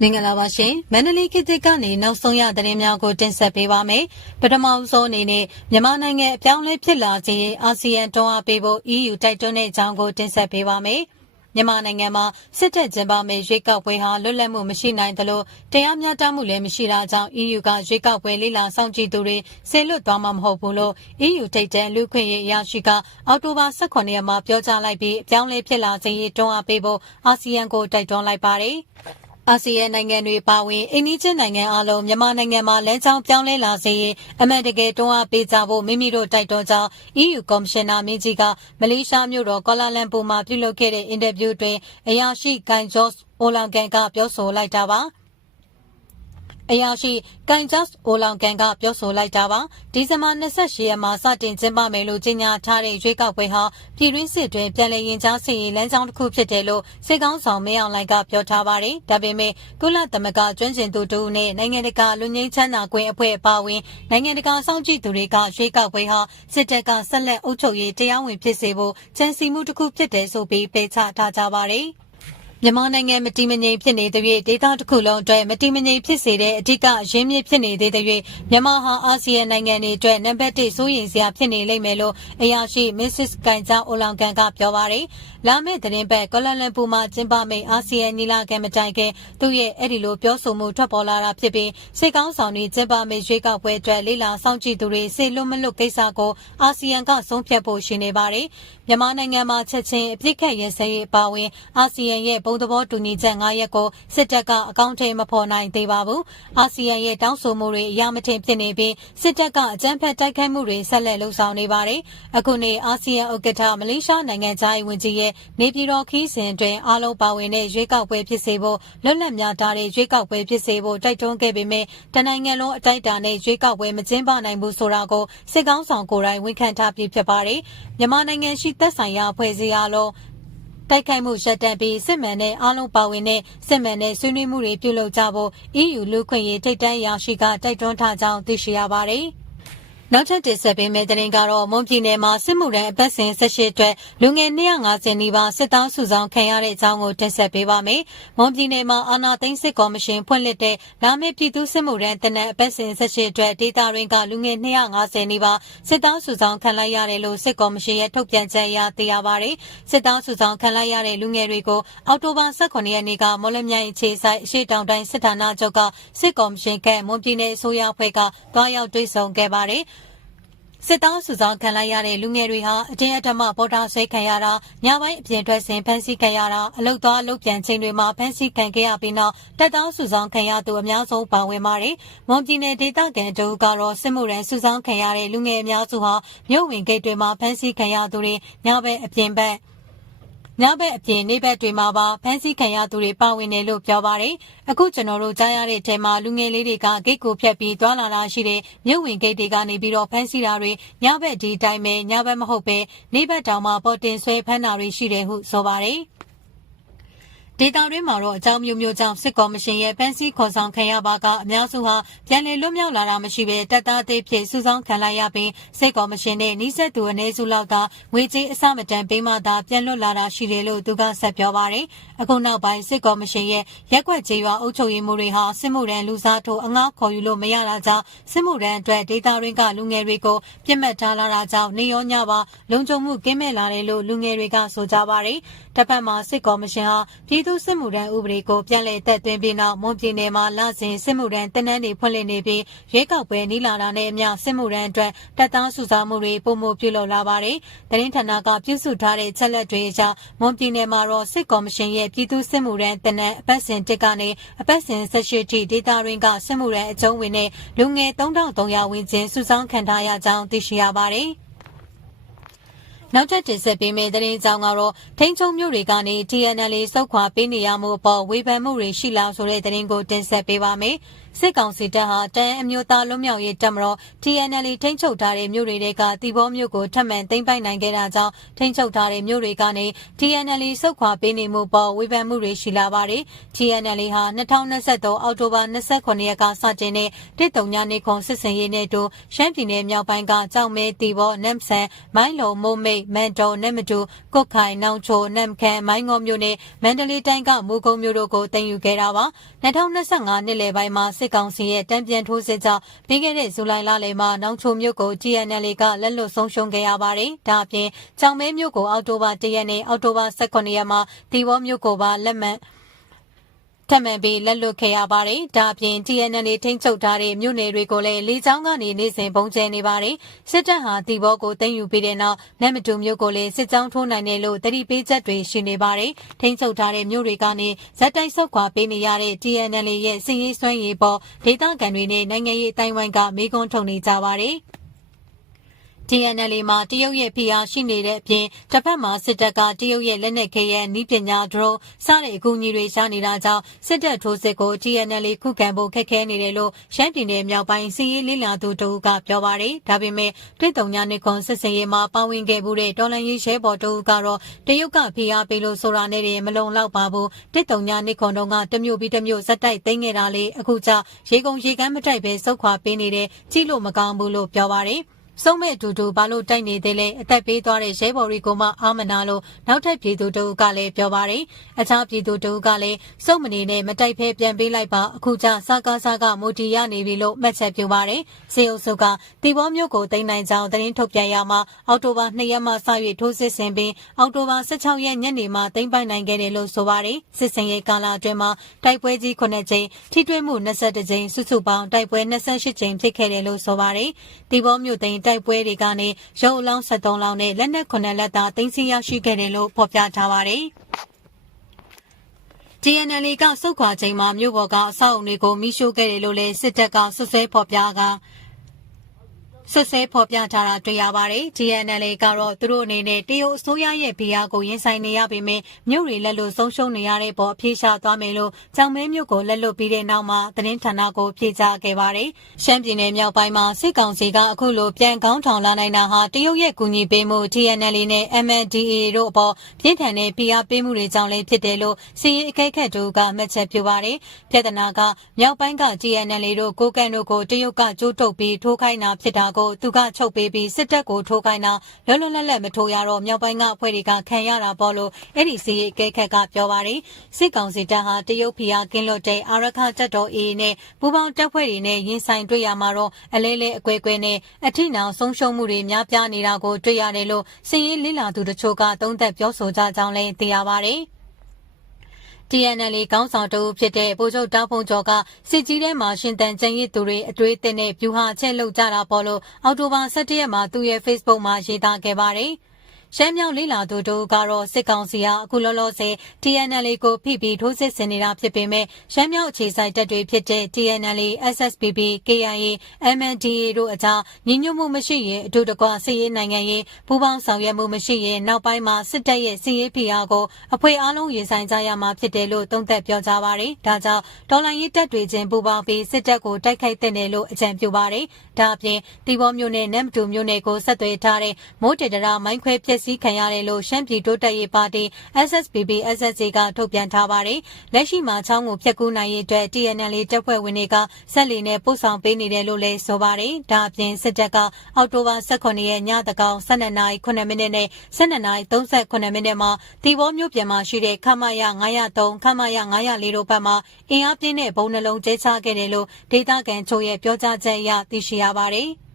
မင်္ဂလာပါရှင်မန္တလေးခေတ်သစ်ကနေနောက်ဆုံးရသတင်းများကိုတင်ဆက်ပေးပါမယ်ပထမဆုံးအနေနဲ့မြန်မာနိုင်ငံအပြောင်းလဲဖြစ်လာခြင်းအာဆီယံတွန်းအားပေးဖို့ EU တိုက်တွန်းတဲ့အကြောင်းကိုတင်ဆက်ပေးပါမယ်မြန်မာနိုင်ငံမှာစစ်တပ်ကျင်းပမဲ့ရွေးကောက်ပွဲဟာလွတ်လပ်မှုမရှိနိုင်သလိုတရားမျှတမှုလည်းမရှိတာကြောင့် EU ကရွေးကောက်ပွဲလိလာစောင့်ကြည့်သူတွေဆေလွတ်သွားမှာမဟုတ်ဘူးလို့ EU ထိပ်တန်းလူခွင့်ရေးအရာရှိကအောက်တိုဘာ18ရက်မှာပြောကြားလိုက်ပြီးအပြောင်းလဲဖြစ်လာခြင်းတွန်းအားပေးဖို့အာဆီယံကိုတိုက်တွန်းလိုက်ပါတယ် အာဆီယံနိုင်ငံတွေပါဝင်အိန္ဒိချင်းနိုင်ငံအလုံးမြန်မာနိုင်ငံမှာလမ်းကြောင်းပြောင်းလဲလာစေရင်အမှန်တကယ်တွန်းအားပေးကြဖို့မိမိတို့တိုက်တွန်းကြောင်း EU ကော်မရှင်နာမင်းကြီးကမလေးရှားမြို့တော်ကွာလာလမ်ပူမှာပြုလုပ်ခဲ့တဲ့အင်တာဗျူးတွင်အရာရှိကန်ဂျော့စ်အိုလောင်ကန်ကပြောဆိုလိုက်တာပါ။ အရာရှိကန်ဂျတ်အိုလောင်ကန်ကပြောဆိုလိုက်တာပါဒီဇင်ဘာ28ရက်မှာစတင်ကျင်းပမယ်လို့ကြေညာထားတဲ့ရွေးကောက်ပွဲဟာပြည်တွင်းစစ်တွင်ပြည်လည်ရင်ကြားစီရင်လမ်းကြောင်းတစ်ခုဖြစ်တယ်လို့စစ်ကောင်းဆောင်မင်းအောင်လှိုင်ကပြောထားပါတယ်ဒါပေမဲ့ကုလသမဂ္ဂကျွမ်းကျင်သူတို့နဲ့နိုင်ငံတကာလူငင်းချမ်းသာကွင်းအဖွဲ့အပါအဝင်နိုင်ငံတကာစောင့်ကြည့်သူတွေကရွေးကောက်ပွဲဟာစစ်တပ်ကဆက်လက်အုပ်ချုပ်ရေးတရားဝင်ဖြစ်စေဖို့ကြံစီမှုတစ်ခုဖြစ်တယ်ဆိုပြီးပေချထားကြပါတယ် မြန်မာနိုင်ငံမတည်မငြိမ်ဖြစ်နေတဲ့၍ဒေသတစ်ခုလုံးအတွက်မတည်မငြိမ်ဖြစ်စေတဲ့အဓိကအရင်းမြစ်ဖြစ်နေသေးတဲ့၍မြန်မာဟာအာဆီယံနိုင်ငံတွေအတွက်နံပါတ်1စိုးရိမ်စရာဖြစ်နေလိမ့်မယ်လို့အရာရှိ Mrs. ကန်ဂျာအိုလောင်ကန်ကပြောပါရယ်လာမယ့်သတင်းပတ်ကွာလာလမ်ပူမှာကျင်းပမယ့်အာဆီယံညီလာခံမတိုင်ခင်သူရဲ့အဲ့ဒီလိုပြောဆိုမှုထွက်ပေါ်လာတာဖြစ်ပြီးစစ်ကောင်းဆောင်တွေကျင်းပမယ့်ရွေးကောက်ပွဲအတွက်လေးလာစောင့်ကြည့်သူတွေစေလွတ်မလွတ်ကိစ္စကိုအာဆီယံကဆုံးဖြတ်ဖို့ရှိနေပါတယ်မြန်မာနိုင်ငံမှာချက်ချင်းအပြစ်ခတ်ရစရေးအပါအဝင်အာဆီယံရဲ့ဘုံသဘောတူညီချက်9ရက်ကိုစစ်တပ်ကအကောင့်ထဲမဖော်နိုင်သေးပါဘူး။အာဆီယံရဲ့တောင်းဆိုမှုတွေအရမထင်ဖြစ်နေပြီးစစ်တပ်ကအကြမ်းဖက်တိုက်ခိုက်မှုတွေဆက်လက်လှုံ့ဆော်နေပါတယ်။အခုနေ့အာဆီယံဥက္ကဋ္ဌမလေးရှားနိုင်ငံသားရေးဝန်ကြီးရဲ့နေပြည်တော်ခီးစဉ်တွင်အားလုံးပါဝင်တဲ့ရွေးကောက်ပွဲဖြစ်စေဖို့လွတ်လပ်များထားတဲ့ရွေးကောက်ပွဲဖြစ်စေဖို့တိုက်တွန်းခဲ့ပေမဲ့တနိုင်ငံလုံးအတိုက်အတာနဲ့ရွေးကောက်ပွဲမကျင်းပနိုင်ဘူးဆိုတာကိုစစ်ကောင်းဆောင်ကိုယ်တိုင်ဝန်ခံထားပြီးဖြစ်ပါတယ်။မြန်မာနိုင်ငံရှိသက်ဆိုင်ရာအဖွဲ့အစည်းအားလုံး တိုက်ခိုက်မှုရပ်တန့်ပြီးစစ်မှန်တဲ့အားလုံးပါဝင်တဲ့စစ်မှန်တဲ့ဆွေးနွေးမှုတွေပြုလုပ်ကြဖို့ EU လူခွင့်ရေးထိပ်တန်းရာရှိကတိုက်တွန်းထားကြောင်းသိရှိရပါတယ်။ နောက်ထပ်တင်ဆက်ပေးမယ့်သတင်းကတော့မွန်ပြည်နယ်မှာစစ်မှုထမ်းအပတ်စဉ်၁၈အတွက်လူငယ်250နီးပါးစစ်သားစုဆောင်ခံရတဲ့အကြောင်းကိုတင်ဆက်ပေးပါမယ်။မွန်ပြည်နယ်မှာအာဏာသိမ်းစစ်ကော်မရှင်ဖွင့်လှစ်တဲ့လာမယ့်ပြည်သူစစ်မှုထမ်းတနက်အပတ်စဉ်၁၈အတွက်ဒေတာရင်းကလူငယ်250နီးပါးစစ်သားစုဆောင်ခံလိုက်ရတယ်လို့စစ်ကော်မရှင်ရဲ့ထုတ်ပြန်ချက်အရသိရပါဗျ။စစ်သားစုဆောင်ခံလိုက်ရတဲ့လူငယ်တွေကိုအောက်တိုဘာ18ရက်နေ့ကမော်လမြိုင်အခြေဆိုင်အရှိတောင်တိုင်းစစ်ဌာနချုပ်ကစစ်ကော်မရှင်ကမွန်ပြည်နယ်အစိုးရအဖွဲ့ကတွားရောက်တွေ့ဆုံခဲ့ပါတယ်။ စစ်သားစုဆောင်ခံလိုက်ရတဲ့လူငယ်တွေဟာအတင်းအဓမ္မပေါ်တာဆွဲခံရတာညပိုင်းအပြင်ထွက်စဉ်ဖမ်းဆီးခံရတာအလုတ်သွားအလုတ်ပြန်ချိန်တွေမှာဖမ်းဆီးခံခဲ့ရပြီးနောက်တပ်သားစုဆောင်ခံရသူအများဆုံးပါဝင်ပါတယ်။မွန်ပြည်နယ်ဒေသခံတို့ကတော့စစ်မှုရန်စုဆောင်ခံရတဲ့လူငယ်အများစုဟာမြို့ဝင်ဂိတ်တွေမှာဖမ်းဆီးခံရသူတွေညဘက်အပြင်ဘက် ညဘက်အပြင်နေဘက်တွေမှာပါဖမ်းဆီးခံရသူတွေပါဝင်တယ်လို့ပြောပါတယ်။အခုကျွန်တော်တို့ကြားရတဲ့အထက်မှာလူငယ်လေးတွေကဂိတ်ကိုဖျက်ပြီးသွားလာတာရှိတဲ့မြို့ဝင်ဂိတ်တွေကနေပြီးတော့ဖမ်းဆီးတာတွေညဘက်ဒီတိုင်းပဲညဘက်မဟုတ်ပဲနေဘက်တောင်မှပေါ်တင်ဆွဲဖမ်းတာတွေရှိတယ်ဟုဆိုပါတယ်။ ဒေတာတွင်းမှာတော့အကြောင်းမျိုးမျိုးကြောင့်စစ်ကော်မရှင်ရဲ့ဖမ်းဆီးခေါ်ဆောင်ခံရပါကအများစုဟာပြန်လည်လွတ်မြောက်လာတာမရှိဘဲတပ်သားသေးဖြစ်စုဆောင်းခံလိုက်ရပြီးစစ်ကော်မရှင်နဲ့နှိစက်သူအနေစုလောက်ကငွေကြေးအစမတန်ပေးမှသာပြန်လွတ်လာတာရှိတယ်လို့သူကဆက်ပြောပါတယ်။အခုနောက်ပိုင်းစစ်ကော်မရှင်ရဲ့ရက်ွက်ကြေးရွာအုပ်ချုပ်ရေးမှုတွေဟာစစ်မှုရန်လူစားထိုးအငှားခေါ်ယူလို့မရတာကြောင့်စစ်မှုရန်အတွက်ဒေတာတွင်းကလူငယ်တွေကိုပြစ်မှတ်ထားလာတာကြောင့်နေရောညပါလုံခြုံမှုကင်းမဲ့လာတယ်လို့လူငယ်တွေကဆိုကြပါတယ်။ တစ်ဖက်မှာစစ်ကော်မရှင်ဟာပြည်သူစစ်မှုထမ်းဥပဒေကိုပြန်လည်သက်သွင်းပြီးနောက်မွန်ပြည်နယ်မှာလစဉ်စစ်မှုထမ်းတင်နန်းတွေဖွင့်လှစ်နေပြီးရွေးကောက်ပွဲနီးလာတာနဲ့အမျှစစ်မှုထမ်းအတွက်တပ်သားစုဆောင်းမှုတွေပုံမှုပြုလုပ်လာပါတယ်။သတင်းဌာနကပြုစုထားတဲ့ချက်လက်တွေအရမွန်ပြည်နယ်မှာတော့စစ်ကော်မရှင်ရဲ့ပြည်သူစစ်မှုထမ်းတင်နန်းအပတ်စဉ်တစ်ကနေအပတ်စဉ်18ထိဒေတာရင်းကစစ်မှုထမ်းအကျုံးဝင်တဲ့လူငယ်3300ဝန်းကျင်စုဆောင်းခံထားရကြောင်းသိရှိရပါတယ်။ နောက်ထပ်တင်ဆက်ပေးမယ့်သတင်းကြောင်းကတော့ထိန်းချုပ်မြို့တွေကနေ TNL စုတ်ခွာပေးနေရမှုအပေါ်ဝေဖန်မှုတွေရှိလာဆိုတဲ့သတင်းကိုတင်ဆက်ပေးပါမယ်။ စစ်ကောင်စီတပ်ဟာတန်အမျိုးသားလွတ်မြောက်ရေးတပ်မတော် TNL ထိန်းချုပ်ထားတဲ့မြို့တွေကတီဘောမြို့ကိုထပ်မံသိမ်းပိုက်နိုင်ခဲ့တာကြောင့်ထိန်းချုပ်ထားတဲ့မြို့တွေကနေ TNL စုတ်ခွာပေးနေမှုပေါ်ဝေဖန်မှုတွေရှိလာပါတယ်။ TNL ဟာ2023အောက်တိုဘာ29ရက်ကစတင်တဲ့တစ်တုံညာနေခွန်စစ်စင်ရေးနဲ့တူရှမ်းပြည်နယ်မြောက်ပိုင်းကကြောက်မဲတီဘောနမ်ဆန်မိုင်းလုံမိုးမိတ်မန်တောနမတူကုတ်ခိုင်နောင်ချိုနမ်ခန်မိုင်းငေါမြို့နဲ့မန္တလေးတိုင်းကမူကုံမြို့တို့ကိုတင်ယူခဲ့တာပါ2025နှစ်လယ်ပိုင်းမှာစစ်ကောင်စီရဲ့တံပြန်ထိုးစစ်ကြောင့်ပြီးခဲ့တဲ့ဇူလိုင်လလယ်မှာနောင်ချိုမြို့ကို TNL ကလက်လွတ်ဆုံးရှုံးခဲ့ရပါတယ်ဒါအပြင်ကြောင်မဲမြို့ကိုအောက်တိုဘာ1ရက်နဲ့အောက်တိုဘာ18ရက်မှာတီဘောမြို့ကိုပါလက်မှတ် ထပ်မံပြီးလက်လွတ်ခဲ့ရပါတယ်။ဒါအပြင် TNL ထိန်းချုပ်ထားတဲ့မြို့နယ်တွေကိုလည်းလေကြောင်းကနေနေစဉ်ပုံကျဲနေပါတယ်။စစ်တပ်ဟာတီဘောကိုသိမ်းယူပြီးတဲ့နောက်နမ်မတူမြို့ကိုလည်းစစ်ကြောင်းထိုးနိုင်တယ်လို့တတိပေးချက်တွေရှိနေပါတယ်။ထိန်းချုပ်ထားတဲ့မြို့တွေကနေဇက်တိုက်ဆုတ်ခွာပေးနေရတဲ့ TNL ရဲ့စစ်ရေးစွမ်းရည်ပေါ်ဒေသခံတွေနဲ့နိုင်ငံရေးအတိုင်းဝိုင်းကမေးခွန်းထုတ်နေကြပါတယ်။ TNL မှာတရုတ်ရဲ့ဖိအားရှိနေတဲ့အပြင်တစ်ဖက်မှာစစ်တပ်ကတရုတ်ရဲ့လက်နက်ခဲယမ်းဤပညာဒရုန်းစတဲ့အကူအညီတွေရှားနေတာကြောင့်စစ်တပ်ထိုးစစ်ကို TNL ခုခံဖို့ခက်ခဲနေတယ်လို့ရှမ်းပြည်နယ်မြောက်ပိုင်းစီးရေးလိလာသူတို့ကပြောပါတယ်။ဒါပေမဲ့ပြည်တုံညာနှစ်ခွန်စစ်စင်ရေးမှာပါဝင်ခဲ့မှုတဲ့တော်လန်ရေးရဲဘော်တို့ကတော့တရုတ်ကဖိအားပေးလို့ဆိုတာနဲ့မလုံလောက်ပါဘူး။ပြည်တုံညာနှစ်ခွန်တို့ကတမျိုးပြီးတမျိုးဇက်တိုက်သိမ်းခဲ့တာလေအခုကျရေကုန်ရေကမ်းမတိုက်ပဲစုတ်ခွာပေးနေတဲ့ကြီးလို့မကောင်းဘူးလို့ပြောပါတယ်။ စုံမဲ့အတူတူဘာလို့တိုက်နေသေးလဲအသက်ပေးသွားတဲ့ရဲဘော်တွေကိုမှအာမနာလို့နောက်ထပ်ပြည်သူတို့ကလည်းပြောပါတယ်အခြားပြည်သူတို့ကလည်းစုံမနေနဲ့မတိုက်ဖဲပြန်ပေးလိုက်ပါအခုကျစကားစကားမိုတီရနေပြီလို့မှတ်ချက်ပြုပါတယ်စေအုပ်စုကတီဘောမျိုးကိုတိမ့်နိုင်ကြောင်းသတင်းထုတ်ပြန်ရမှာအောက်တိုဘာ2ရက်မှစ၍ထိုးစစ်ဆင်ပြီးအောက်တိုဘာ16ရက်ညနေမှတိမ့်ပိုင်နိုင်ခဲ့တယ်လို့ဆိုပါတယ်စစ်စင်ရေးကာလအတွင်းမှာတိုက်ပွဲကြီး9ကြိမ်ထိတွေ့မှု22ကြိမ်စုစုပေါင်းတိုက်ပွဲ28ကြိမ်ဖြစ်ခဲ့တယ်လို့ဆိုပါတယ်တီဘောမျိုးသိန်းတိုက်ပွဲတွေကနေရုပ်အလောင်း73လောင်းနဲ့လက်နက်9လက်သားသိမ်းဆည်းရရှိခဲ့တယ်လို့ဖော်ပြထားပါတယ်။ TNL ကစုတ်ခွာချိန်မှာမြို့ပေါ်ကအဆောက်အုံတွေကိုမိရှို့ခဲ့တယ်လို့လည်းစစ်တပ်ကဆွဆွဲဖော်ပြက ဆွဆဲဖော်ပြထားတာတွေ့ရပါတယ်။ DNL ကတော့သူတို့အနေနဲ့တရုတ်အစိုးရရဲ့ဖိအားကိုရင်ဆိုင်နေရပေမဲ့မြို့တွေလက်လွတ်ဆုံးရှုံးနေရတဲ့ပေါ်အပြေရှားသွားမယ်လို့ကြောင်မဲမြို့ကိုလက်လွတ်ပြီးတဲ့နောက်မှာသတင်းဌာနကိုဖြေကြားခဲ့ပါတယ်။ရှမ်းပြည်နယ်မြောက်ပိုင်းမှာစစ်ကောင်စီကအခုလိုပြန်ကောင်းထောင်လာနိုင်တာဟာတရုတ်ရဲ့ကူညီပေးမှု DNL နဲ့ MNDAA တို့အပေါ်ပြင်းထန်တဲ့ဖိအားပေးမှုတွေကြောင့်လည်းဖြစ်တယ်လို့စီရေးအကဲခတ်တို့ကမှတ်ချက်ပြုပါတယ်။ပြဿနာကမြောက်ပိုင်းက DNL တို့ကိုကန်တို့ကိုတရုတ်ကကြိုးတုပ်ပြီးထိုးခိုင်းတာဖြစ်တာကိုသူကချုပ်ပေးပြီးစစ်တပ်ကိုထိုးခိုင်းတာလွတ်လွတ်လပ်လပ်မထိုးရတော့မြောက်ပိုင်းကအဖွဲ့တွေကခံရတာပေါ့လို့အဲ့ဒီစီရေးအကဲခတ်ကပြောပါတယ်စစ်ကောင်စီတပ်ဟာတရုတ်ဖီယာကင်းလွတ်တဲ့အာရခတပ်တော် AA နဲ့ပူးပေါင်းတပ်ဖွဲ့တွေနဲ့ရင်ဆိုင်တွေ့ရမှာတော့အလဲလဲအကွဲကွဲနဲ့အထိနောင်ဆုံးရှုံးမှုတွေများပြားနေတာကိုတွေ့ရတယ်လို့စီရေးလိလာသူတချို့ကသုံးသပ်ပြောဆိုကြကြောင်းလည်းသိရပါတယ် TNL ကောင်းဆောင်တဦးဖြစ်တဲ့ဗိုလ်ချုပ်တောက်ဖုံကျော်ကစစ်ကြီးထဲမှာရှင်တန်ကျန်ရစ်သူတွေအတွေ့အသင့်နဲ့ဗျူဟာချက်လုပ်ကြတာပေါ်လို့အောက်တိုဘာ17ရက်မှာသူ့ရဲ့ Facebook မှာရေးသားခဲ့ပါတယ်။ ရှမ်းမြောက်လေးလာသူတို့ကတော့စစ်ကောင်စီဟာအခုလောလောဆယ် TNL ကိုဖိပြီးထိုးစစ်ဆင်နေတာဖြစ်ပေမဲ့ရှမ်းမြောက်အခြေစိုက်တပ်တွေဖြစ်တဲ့ TNL, SSPP, KIA, MNDAA တို့အကြားညီညွတ်မှုမရှိရင်အထူးတကွစစ်ရေးနိုင်ငံရေးပူးပေါင်းဆောင်ရွက်မှုမရှိရင်နောက်ပိုင်းမှာစစ်တပ်ရဲ့စစ်ရေးဖိအားကိုအဖွဲ့အလုံးရင်ဆိုင်ကြရမှာဖြစ်တယ်လို့သုံးသပ်ပြောကြားပါတယ်။ဒါကြောင့်ဒေါ်လာရေးတပ်တွေချင်းပူးပေါင်းပြီးစစ်တပ်ကိုတိုက်ခိုက်တဲ့နယ်လို့အကြံပြုပါတယ်။ဒါအပြင်တီဘောမျိုးနဲ့နမ်တူမျိုးနဲ့ကိုဆက်သွယ်ထားတဲ့မိုးတေတရာမိုင်းခွဲပျက်စီးခံရတယ်လို့ရှမ်းပြည်တိုးတက်ရေးပါတီ SSPP SSC ကထုတ်ပြန်ထားပါတယ်။လက်ရှိမှာချောင်းကိုဖျက်ကူးနိုင်ရေးအတွက် TNL တပ်ဖွဲ့ဝင်တွေကဆက်လီနဲ့ပို့ဆောင်ပေးနေတယ်လို့လည်းဆိုပါတယ်။ဒါအပြင်စစ်တပ်ကအောက်တိုဘာ18ရက်ညတကောင်12:09မိနစ်နဲ့12:38မိနစ်မှာတီဘောမြို့ပြင်မှာရှိတဲ့ခမရ903ခမရ904တို့ဘက်မှအင်အားပြင်းတဲ့ဘုံနှလုံးကျဲချခဲ့တယ်လို့ဒေသခံချို့ရဲ့ပြောကြားချက်အရသိရှိရပါတယ်။